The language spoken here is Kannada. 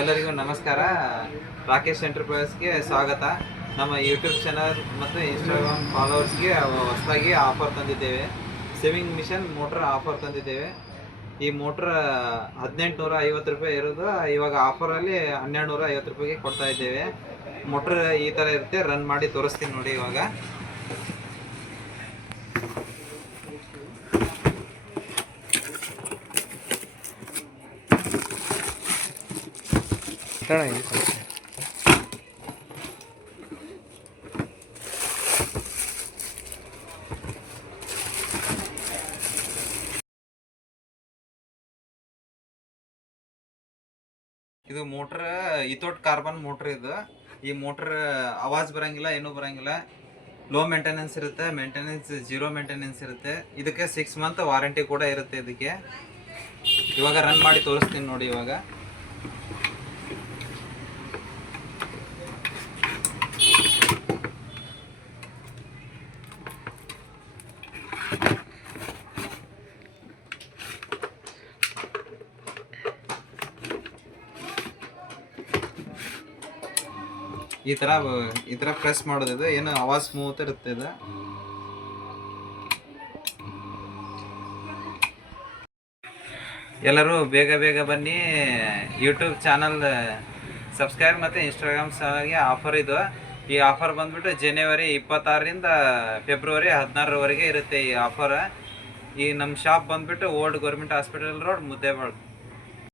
ಎಲ್ಲರಿಗೂ ನಮಸ್ಕಾರ. ರಾಕೇಶ್ ಎಂಟರ್ಪ್ರೈಸ್ಗೆ ಸ್ವಾಗತ. ನಮ್ಮ ಯೂಟ್ಯೂಬ್ ಚಾನಲ್ ಮತ್ತು ಇನ್ಸ್ಟಾಗ್ರಾಮ್ ಫಾಲೋವರ್ಸ್ಗೆ ಹೊಸದಾಗಿ ಆಫರ್ ತಂದಿದ್ದೇವೆ. ಸೇವಿಂಗ್ ಮಿಷನ್ ಮೋಟ್ರ್ ಆಫರ್ ತಂದಿದ್ದೇವೆ. ಈ ಮೋಟ್ರ್ 1850 ರೂಪಾಯಿ ಇರೋದು ಇವಾಗ ಆಫರಲ್ಲಿ 1250 ರೂಪಾಯಿಗೆ ಕೊಡ್ತಾ ಇದ್ದೇವೆ. ಮೋಟ್ರ್ ಈ ಥರ ಇರುತ್ತೆ. ರನ್ ಮಾಡಿ ತೋರಿಸ್ತೀನಿ ನೋಡಿ. ಇವಾಗ ಇದು ಮೋಟ್ರ್ ಇಥೋಟ್ ಕಾರ್ಬನ್ ಮೋಟ್ರ್. ಈ ಮೋಟ್ರ್ ಆವಾಜ್ ಬರಂಗಿಲ್ಲ, ಏನೂ ಬರಂಗಿಲ್ಲ. ಲೋ ಮೇಂಟೆನೆನ್ಸ್ ಇರುತ್ತೆ. ಝೀರೋ ಮೇಂಟೆನೆನ್ಸ್ ಇರುತ್ತೆ. ಇದಕ್ಕೆ 6 ಮಂತ್ ವಾರಂಟಿ ಕೂಡ ಇರುತ್ತೆ ಇದಕ್ಕೆ. ಇವಾಗ ರನ್ ಮಾಡಿ ತೋರಿಸ್ತೀನಿ ನೋಡಿ. ಇವಾಗ ಈ ತರ ಪ್ರೆಸ್ ಮಾಡೋದು. ಏನು ಆವಾಜ್ ಸ್ಮೂತ್ ಇರುತ್ತೆ ಇದು. ಎಲ್ಲರೂ ಬೇಗ ಬನ್ನಿ. ಯೂಟ್ಯೂಬ್ ಚಾನಲ್ ಸಬ್ಸ್ಕ್ರೈಬ್ ಮತ್ತು ಇನ್ಸ್ಟಾಗ್ರಾಮ್ ಚಾನಲ್ಗೆ ಆಫರ್ ಇದು. ಈ ಆಫರ್ ಬಂದ್ಬಿಟ್ಟು ಜನವರಿ 26ರಿಂದ ಫೆಬ್ರವರಿ 16ರವರೆಗೆ ಇರುತ್ತೆ ಈ ಆಫರ್. ಈ ನಮ್ಮ ಶಾಪ್ ಬಂದ್ಬಿಟ್ಟು old government hospital road, Muddebihal.